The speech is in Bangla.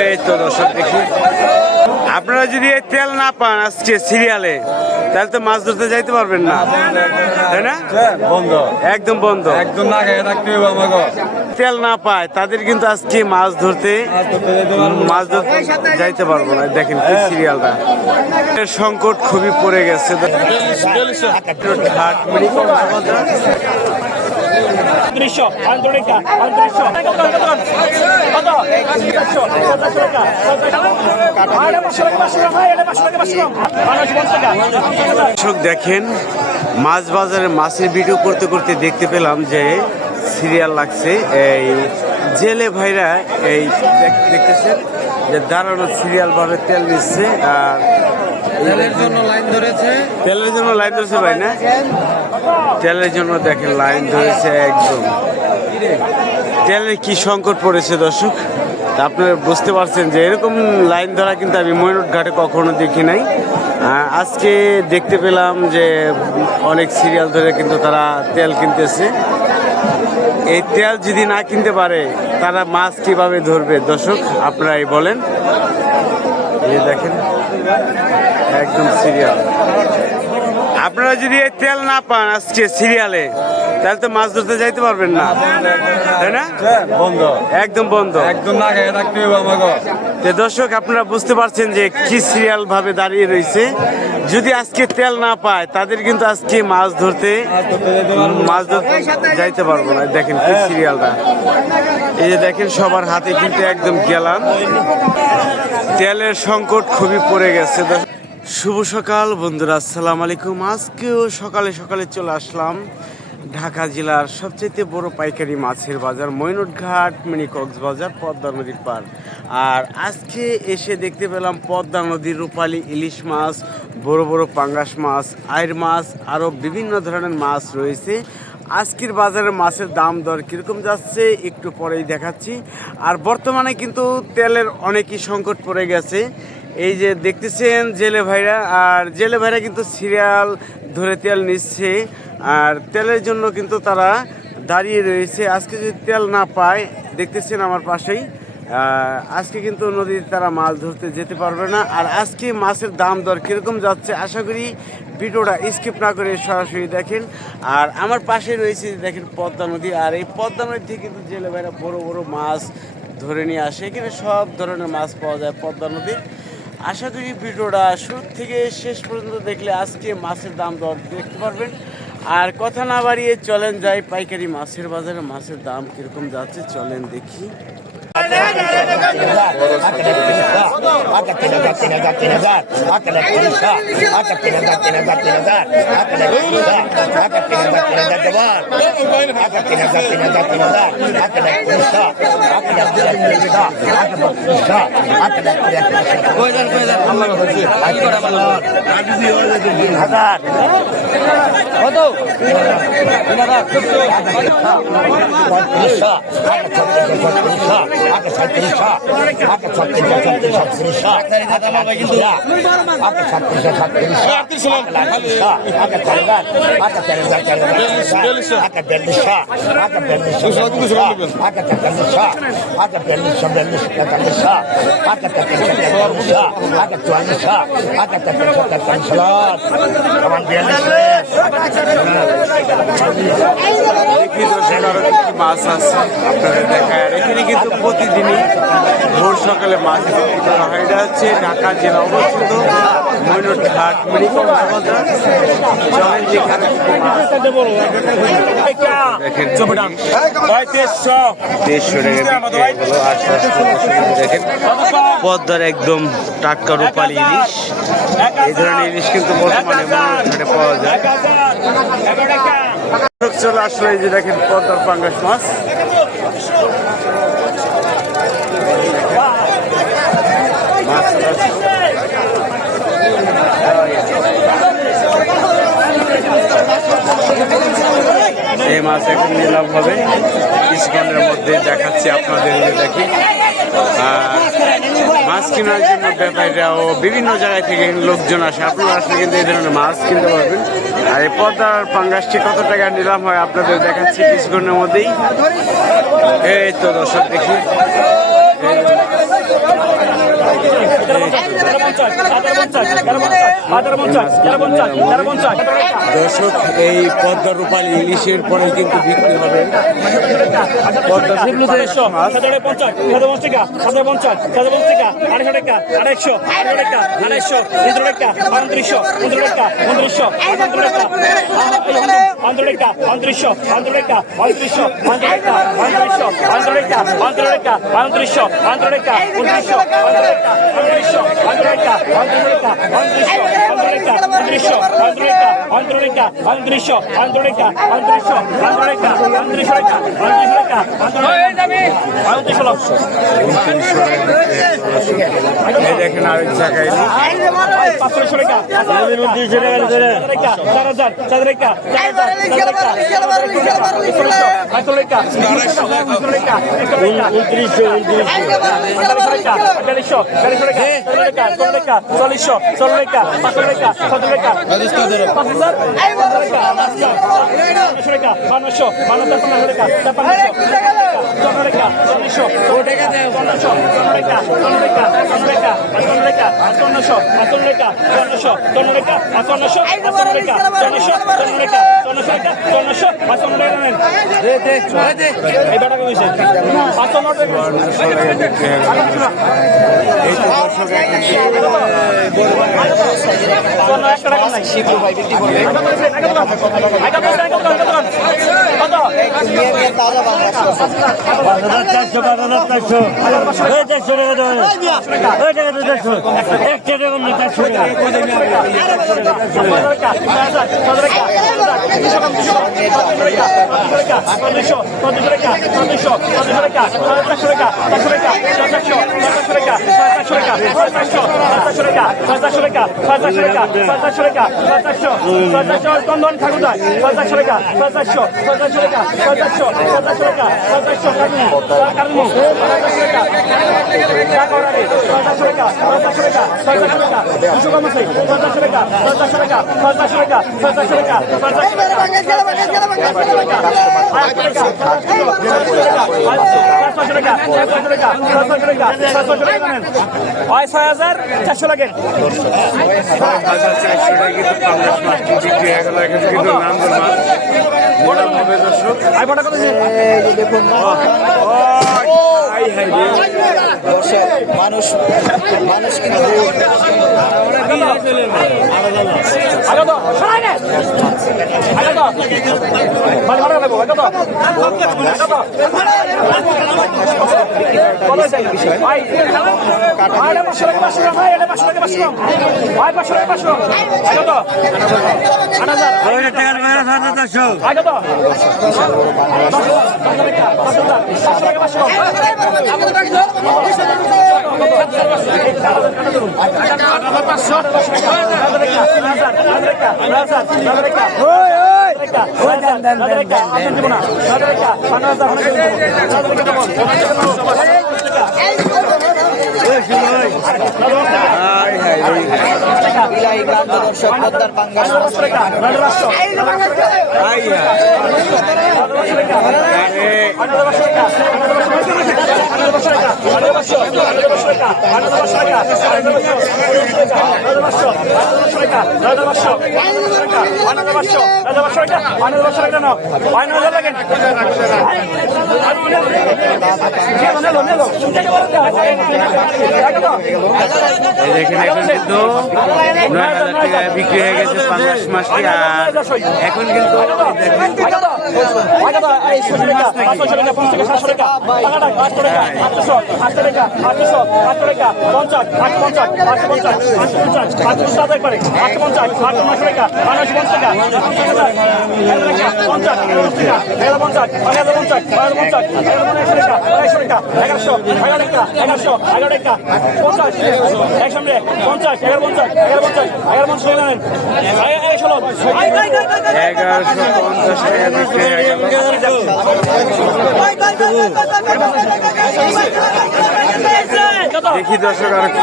এই তো দর্শক দেখি, আপনারা যদি এই তেল না পান আজকে সিরিয়ালে, তাহলে তো মাছ ধরতে যাইতে পারবেন না, তাই না? বন্ধ, একদম বন্ধ, একদম না খেয়ে থাকতে হবে আমাকে। তেল না পায় তাদের কিন্তু আজকে মাছ ধরতে যাইতে পারবো না। দেখেন কি সিরিয়ালটা, সংকট খুবই পড়ে গেছে। দেখেন মাছ বাজারে মাছের ভিডিও করতে করতে দেখতে পেলাম যে সিরিয়াল লাগছে। এই জেলে ভাইরা এই দেখতেছেন যে দাঁড়ানো সিরিয়াল ভাবে তেল নিচ্ছে, আর তেলের জন্য লাইন ধরেছে। তেলের জন্য লাইন ধরেছে ভাই না, তেলের জন্য দেখেন লাইন ধরেছে একদম। তেলের কি সংকট পড়েছে দর্শক, তা আপনারা বুঝতে পারছেন যে এরকম লাইন ধরা কিন্তু আমি ময়ূর ঘাটে কখনো দেখি নাই। আজকে দেখতে পেলাম যে অনেক সিরিয়াল ধরে কিন্তু তারা তেল কিনতেছে। এই তেল যদি না কিনতে পারে তারা মাছ কিভাবে ধরবে দর্শক, আপনারাই বলেন। এই দেখেন একদম সিরিয়াল, আপনারা যদি এই তেল না পান আজকে সিরিয়ালে, তাহলে তো মাছ ধরতে যাইতে পারবেন না, তাই না? বন্ধ, একদম বন্ধ, একদম না খেয়ে থাকতে হবে আমাকে। দর্শক আপনারা বুঝতে পারছেন যে কি সিরিয়াল ভাবে দাঁড়িয়ে রয়েছে। যদি আজকে তেল না পায় তাদের কিন্তু আজকে মাছ ধরতে যাইতে পারবো না। দেখেন কি সিরিয়ালটা, এই যে দেখেন সবার হাতে কিন্তু একদম গেলাম। তেলের সংকট খুবই পড়ে গেছে। শুভ সকাল বন্ধুরা, আসসালামু আলাইকুম। আজকেও সকালে সকালে চলে আসলাম ঢাকা জেলার সবচেয়ে বড় পাইকারি মাছের বাজার ময়ূরঘাট মিনি কক্সবাজার পদ্মা নদীর পার। আর আজকে এসে দেখতে পেলাম পদ্মা নদীর রূপালী ইলিশ মাছ, বড় বড় পাঙ্গাস মাছ, আইর মাছ, আরও বিভিন্ন ধরনের মাছ রয়েছে। আজকের বাজারে মাছের দাম দর কীরকম যাচ্ছে একটু পরেই দেখাচ্ছি। আর বর্তমানে কিন্তু তেলের অনেকই সংকট পড়ে গেছে। এই যে দেখতেছেন জেলে ভাইরা, আর জেলে ভাইরা কিন্তু সিরিয়াল ধরে তেল নিচ্ছে, আর তেলের জন্য কিন্তু তারা দাঁড়িয়ে রয়েছে। আজকে যদি তেল না পায়, দেখতেছেন আমার পাশেই, আজকে কিন্তু নদীতে তারা মাছ ধরতে যেতে পারবে না। আর আজকে মাছের দাম দর কীরকম যাচ্ছে আশা করি ভিডিওটা স্কিপ না করে সরাসরি দেখেন। আর আমার পাশে রয়েছে দেখেন পদ্মা নদী, আর এই পদ্মা নদী থেকে কিন্তু জেলে ভাইরা বড় বড় মাছ ধরে নিয়ে আসে। এখানে সব ধরনের মাছ পাওয়া যায় পদ্মা নদীর। আশা করি ভিডিওটা শুরু থেকে শেষ পর্যন্ত দেখলে আজকে মাছের দাম দর দেখতে পারবেন। আর কথা না বাড়িয়ে চলেন যাই পাইকারি মাছের বাজারে মাছের দাম কীরকম যাচ্ছে, চলেন দেখি। মাছ আছে আপনাদের দেখায়। আর এখানে কিন্তু প্রতিদিনই ভোর সকালে মাছ বিক্রি করা হয়। এটা হচ্ছে ঢাকা জেলা অবস্থিত ময়ূরঘাট মিনি কক্সবাজার। চলেন যেখানে দেখেন পদ্মার একদম টাটকা রূপালী ইলিশ। এই ধরনের ইলিশ কিন্তু বর্তমানে ময়ূরঘাটে পাওয়া যায়। চলে আসলে এই যে দেখেন পদ্মার পাঙ্গাস মাছ। এই মাছ এখন নিলাম হবে কিছুক্ষণের মধ্যে দেখাচ্ছি আপনাদের। দেখি মাছ কেনার জন্য ব্যাপারীরা ও বিভিন্ন জায়গায় থেকে লোকজন আসে, আপনারা আসলে কিন্তু এই ধরনের মাছ কিনতে পারবেন। আর এই পদ্মার পাঙ্গাসটি কত টাকা নিলাম হয় আপনাদের দেখাচ্ছি কিছুক্ষণের মধ্যেই। এই তো দর্শক দেখি দর্শক এই পদ্মা রূপালী ইলিশের পরে কিন্তু বিক্রি হবে পদ্মা মাছ। দেখেন আরেক জায়গায় মানুষ মানুষ কিন্তু দর্শক পদ্মার পাঙ্গাস বিক্রি হয়ে গেছে পাঙ্গাস মাছটি। আর এখন কিন্তু 1150 টাকা বিক্রি হয়ে গেল। দেখি দর্শক আর কি